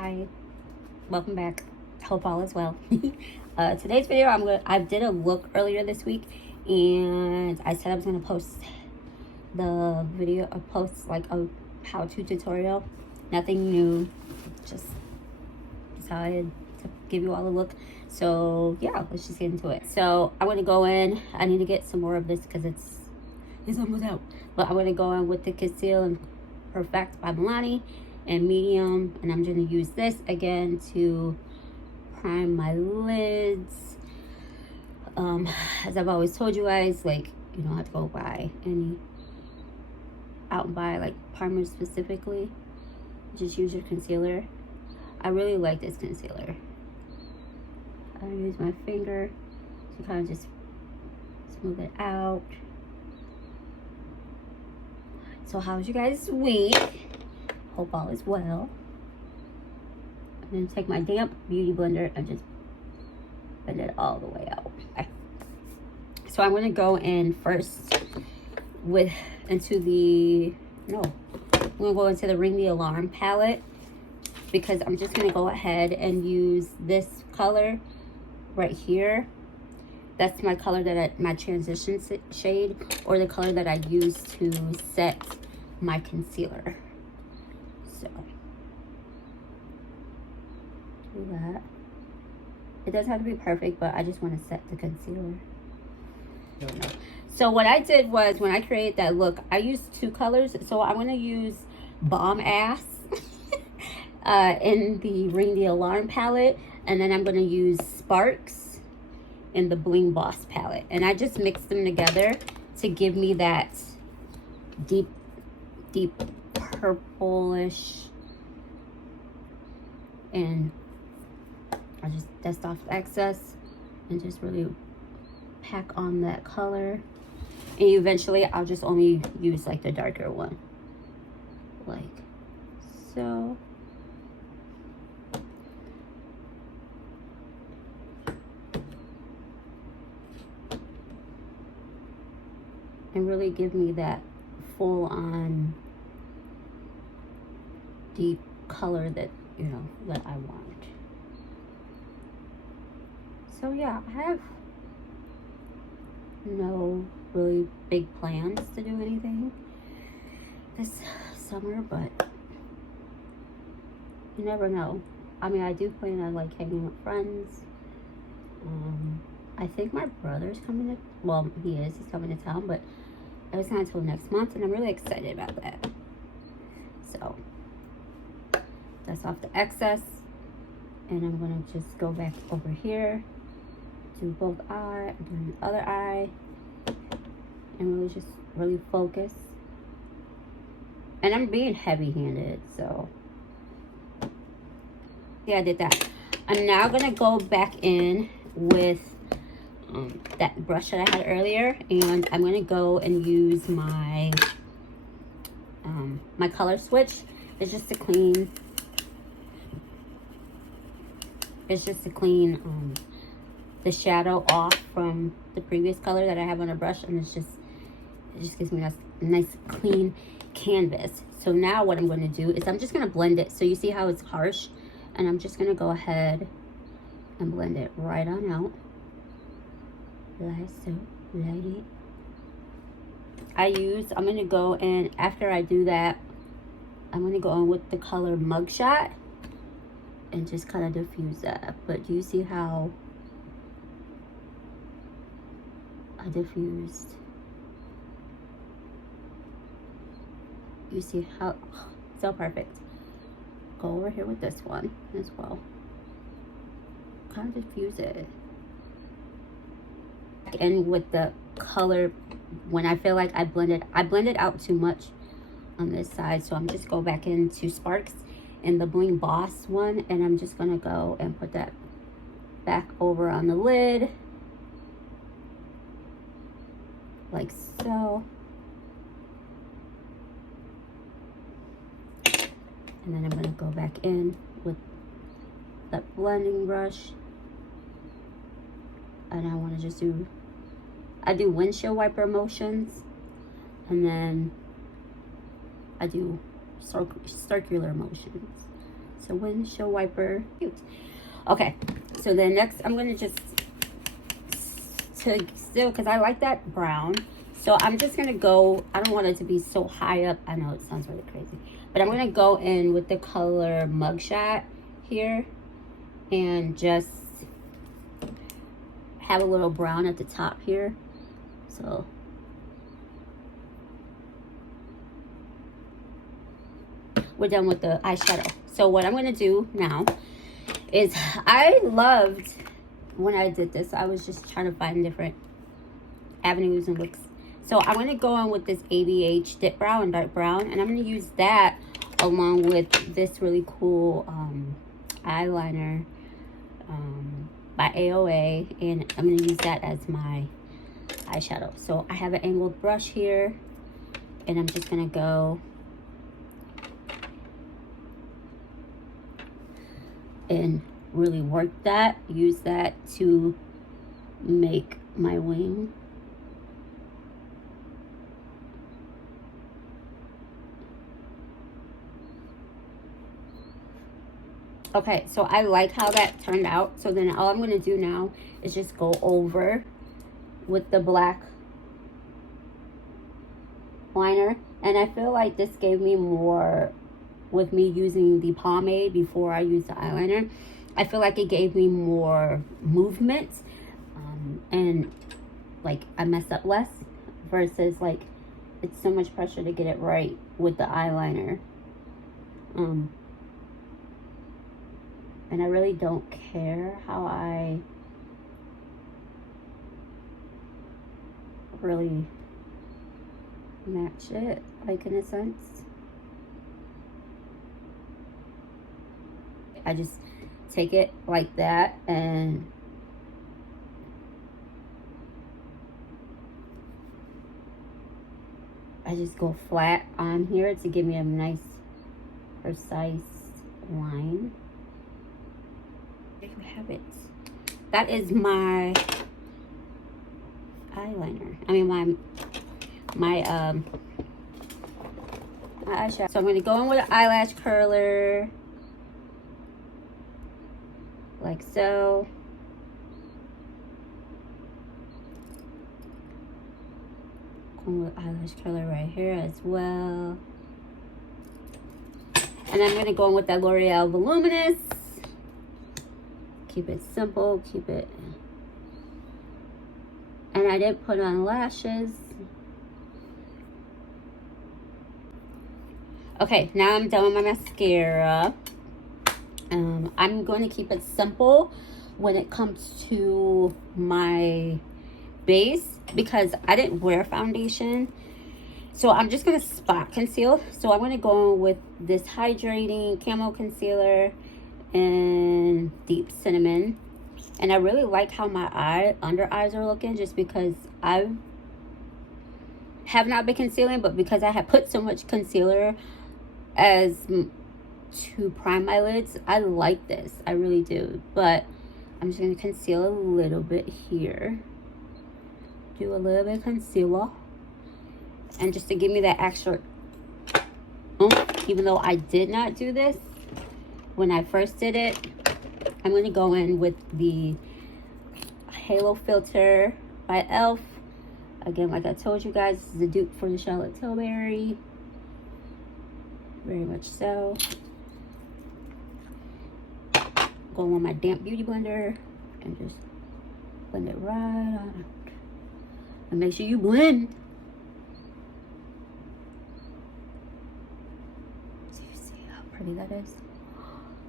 Hi, welcome back. Hope all is well. Today's video, I did a look earlier this week, and I said I was gonna post the video, like a how-to tutorial. Nothing new, just decided to give you all a look. So yeah, let's just get into it. So I'm gonna go in. I need to get some more of this because it's almost out. But I'm gonna go in with the Conceal and Perfect by Milani and medium, and I'm going to use this again to prime my lids. As I've always told you guys, like, you don't have to go out and buy like primers specifically. Just use your concealer. I really like this concealer. I use my finger to kind of just smooth it out. So how's you guys' week? Hope all is well. I'm going to take my damp beauty blender and just blend it all the way out. Okay. So I'm going to go in first into the Ring the Alarm palette, because I'm just going to go ahead and use this color right here. That's my color my transition shade, or the color that I use to set my concealer. So do that. It doesn't have to be perfect, but I just want to set the concealer. So what I did was, when I created that look, I used two colors. So I'm going to use Bomb Ass in the Ring the Alarm palette, and then I'm going to use Sparks in the Bling Boss palette, and I just mixed them together to give me that deep purplish, and I just dust off the excess and just really pack on that color. And eventually I'll just only use like the darker one, like so. And really give me that full on deep color that, you know, that I want. So yeah, I have no really big plans to do anything this summer, but you never know. I mean, I do plan on like hanging with friends. I think my brother's coming to, well, he's coming to town, but it's not until next month, and I'm really excited about that. So that's off the excess, and I'm gonna just go back over here, do both eye, do the other eye, and really focus. And I'm being heavy-handed, so yeah, I did that. I'm now gonna go back in with that brush that I had earlier, and I'm gonna go and use my my color switch. It's just to clean the shadow off from the previous color that I have on a brush, and it just gives me a nice clean canvas. So now what I'm going to do is I'm just going to blend it. So you see how it's harsh, and I'm just going to go ahead and blend it right on out, like so. Light it. I'm going to go in, after I do that, I'm going to go in with the color Mugshot and just kind of diffuse that. But do you see how I diffused? You see how, so perfect. Go over here with this one as well. Kind of diffuse it. And with the color, when I feel like I blended out too much on this side, so I'm just go back into Sparks in the Bling Boss one, and I'm just gonna go and put that back over on the lid, like so. And then I'm gonna go back in with that blending brush, and I want to just I do windshield wiper motions, and then I do circular motions. a windshield wiper. Cute. Okay, so then next I'm gonna just still, because I like that brown, so I'm just gonna go, I don't want it to be so high up. I know it sounds really crazy, but I'm gonna go in with the color Mugshot here and just have a little brown at the top here. So we're done with the eyeshadow. So what I'm gonna do now is, I loved when I did this, I was just trying to find different avenues and looks. So I'm gonna go on with this ABH dip brow and dark brown, and I'm gonna use that along with this really cool eyeliner by AOA, and I'm gonna use that as my eyeshadow. So I have an angled brush here, and I'm just gonna go and really work that, use that to make my wing. Okay, so I like how that turned out. So then all I'm going to do now is just go over with the black liner. And I feel like this gave me more, with me using the pomade before I used the eyeliner, I feel like it gave me more movement. And like I messed up less, versus like it's so much pressure to get it right with the eyeliner. And I really don't care how I really match it, like, in a sense. I just take it like that and I just go flat on here to give me a nice precise line. There you have it. That is my eyeliner. I mean my eyeshadow. So I'm gonna go in with an eyelash curler, like so. Going with eyelash curler right here as well. And I'm gonna go in with that L'Oreal Voluminous. Keep it simple, keep it. And I didn't put on lashes. Okay, now I'm done with my mascara. I'm going to keep it simple when it comes to my base, because I didn't wear foundation. So I'm just going to spot conceal. So I'm going to go with this hydrating camo concealer and deep cinnamon. And I really like how my under eyes are looking, just because I have not been concealing, but because I have put so much concealer as to prime my lids, I like this. I really do. But I'm just going to conceal a little bit here. Do a little bit of concealer. And just to give me that extra oomph, even though I did not do this when I first did it, I'm going to go in with the Halo Filter by e.l.f. Again, like I told you guys, this is a dupe for the Charlotte Tilbury. Very much so. Go on my damp beauty blender and just blend it right on. And make sure you blend. So you see how pretty that is.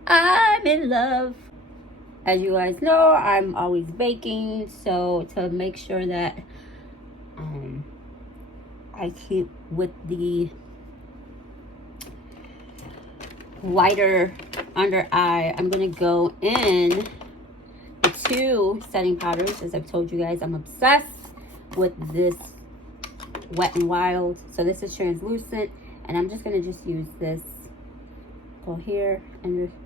I'm in love. As you guys know, I'm always baking, so to make sure that I keep with the lighter under eye, I'm gonna go in with 2 setting powders. As I've told you guys, I'm obsessed with this Wet n Wild. So this is translucent, and I'm just gonna use this. Go here and just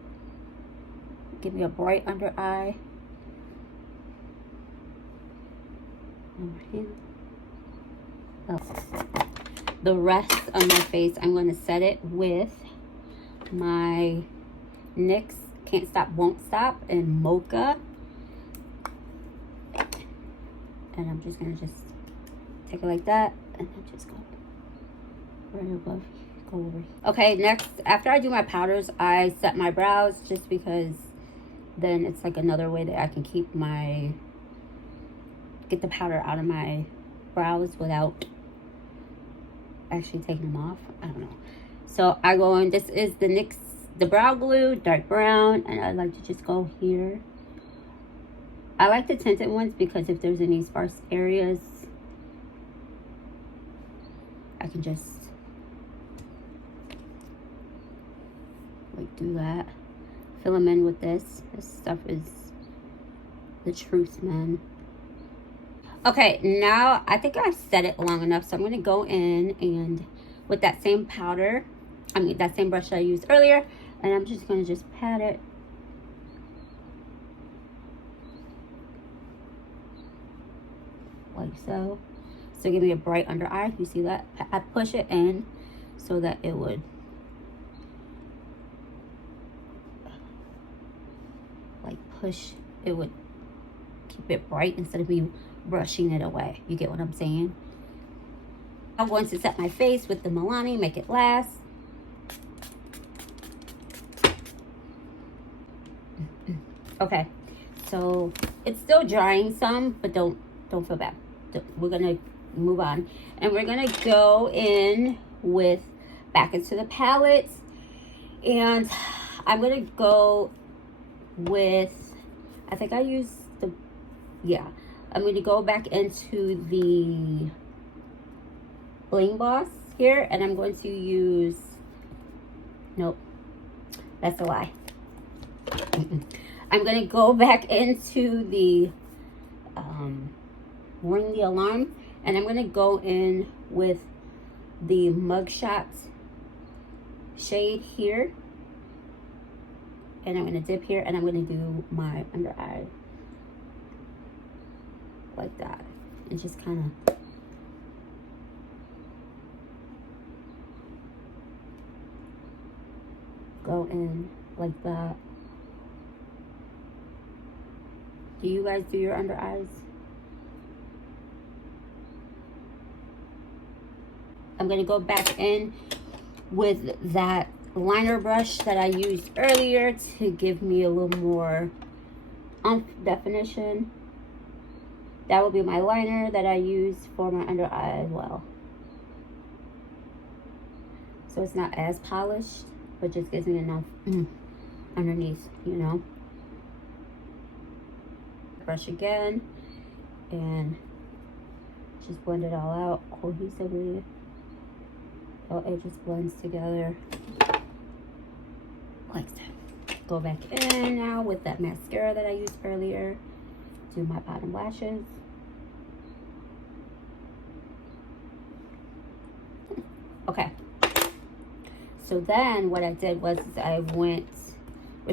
give me a bright under eye. Over here. Oh. The rest of my face, I'm going to set it with my NYX Can't Stop Won't Stop in Mocha. And I'm just gonna take it like that and then just go right above, go over. Okay, next, after I do my powders, I set my brows, just because then it's like another way that I can get the powder out of my brows without actually taking them off. I don't know. So I go in, this is the NYX, the brow glue, dark brown, and I like to just go here. I like the tinted ones because if there's any sparse areas, I can just like do that. Fill them in with this. This stuff is the truth, man. Okay, now I think I've set it long enough, so I'm going to go in and with that same powder, that same brush I used earlier, and I'm just going to just pat it. Like so. So give me a bright under eye. You see that? I push it in so that it would it would keep it bright instead of me brushing it away. You get what I'm saying? I'm going to set my face with the Milani, Make It Last. Okay, so it's still drying some, but don't feel bad. We're gonna move on, and we're gonna go in with back into the palette, and I'm gonna go with, I think I used the, yeah, I'm gonna go back into the Bling Boss here, and I'm going to use, nope, that's a lie. I'm gonna go back into the Ring the Alarm, and I'm gonna go in with the Mugshot shade here, and I'm gonna dip here, and I'm gonna do my under eye like that, and just kind of go in like that. Do you guys do your under eyes? I'm going to go back in with that liner brush that I used earlier to give me a little more definition. That will be my liner that I use for my under eye as well. So it's not as polished, but just gives me enough underneath, you know. Brush again and just blend it all out cohesively. So it just blends together like that. Go back in now with that mascara that I used earlier. Do my bottom lashes. Okay. So then what I did was we're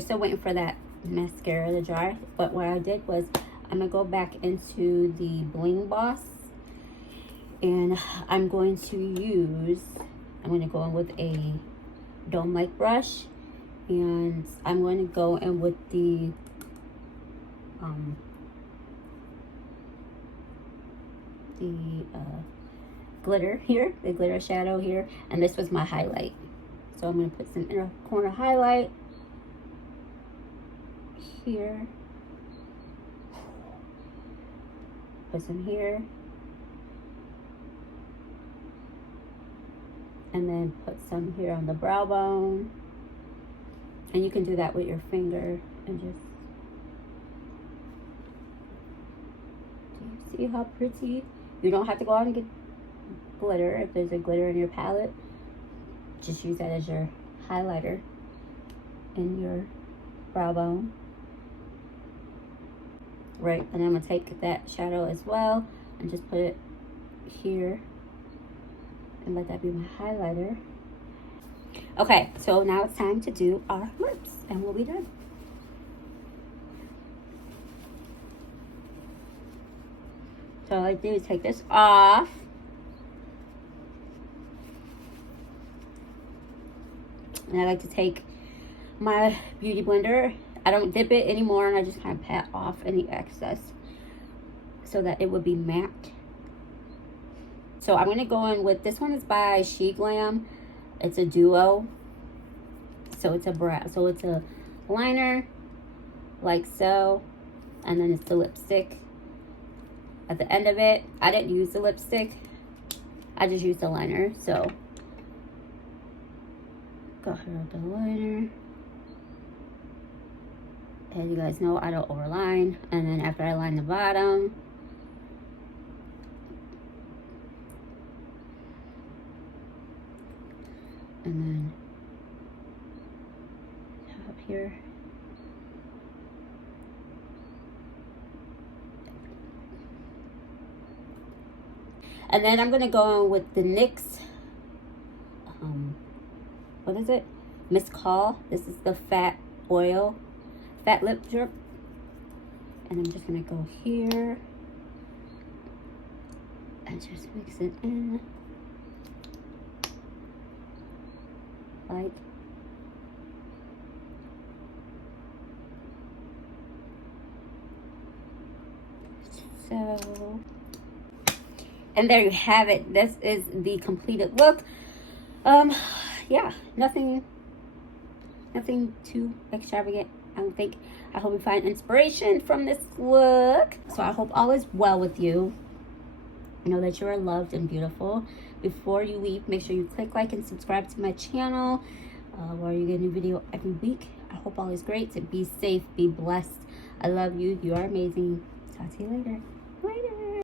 still waiting for that mascara to dry, but what I did was I'm gonna go back into the Bling Boss, and I'm going to go in with a dome like brush, and I'm going to go in with the glitter here, the glitter shadow here, and this was my highlight. So I'm going to put some inner corner highlight here, put some here, and then put some here on the brow bone. And you can do that with your finger and just, do you see how pretty? You don't have to go out and get glitter. If there's a glitter in your palette, just use that as your highlighter in your brow bone. Right, and I'm gonna take that shadow as well and just put it here and let that be my highlighter. Okay, so now it's time to do our lips and we'll be done. So all I do is take this off. And I like to take my beauty blender. I don't dip it anymore, and I just kind of pat off any excess so that it would be matte. So I'm gonna go in with, this one is by Sheglam. It's a duo. So it's a so it's a liner, like so, and then it's the lipstick at the end of it. I didn't use the lipstick, I just used the liner. So got her with the liner. As you guys know, I don't overline. And then after I line the bottom, and then top here. And then I'm gonna go in with the NYX, what is it? Miss Call. This is the Fat Lip Drip. And I'm just gonna go here and just mix it in. Like so. And there you have it. This is the completed look. Yeah, nothing too extravagant, I don't think. I hope you find inspiration from this look. So I hope all is well with you. I know that you are loved and beautiful. Before you leave, make sure you click like and subscribe to my channel, where you get a new video every week. I hope all is great. So be safe, be blessed. I love you. You are amazing. Talk to you later. Later.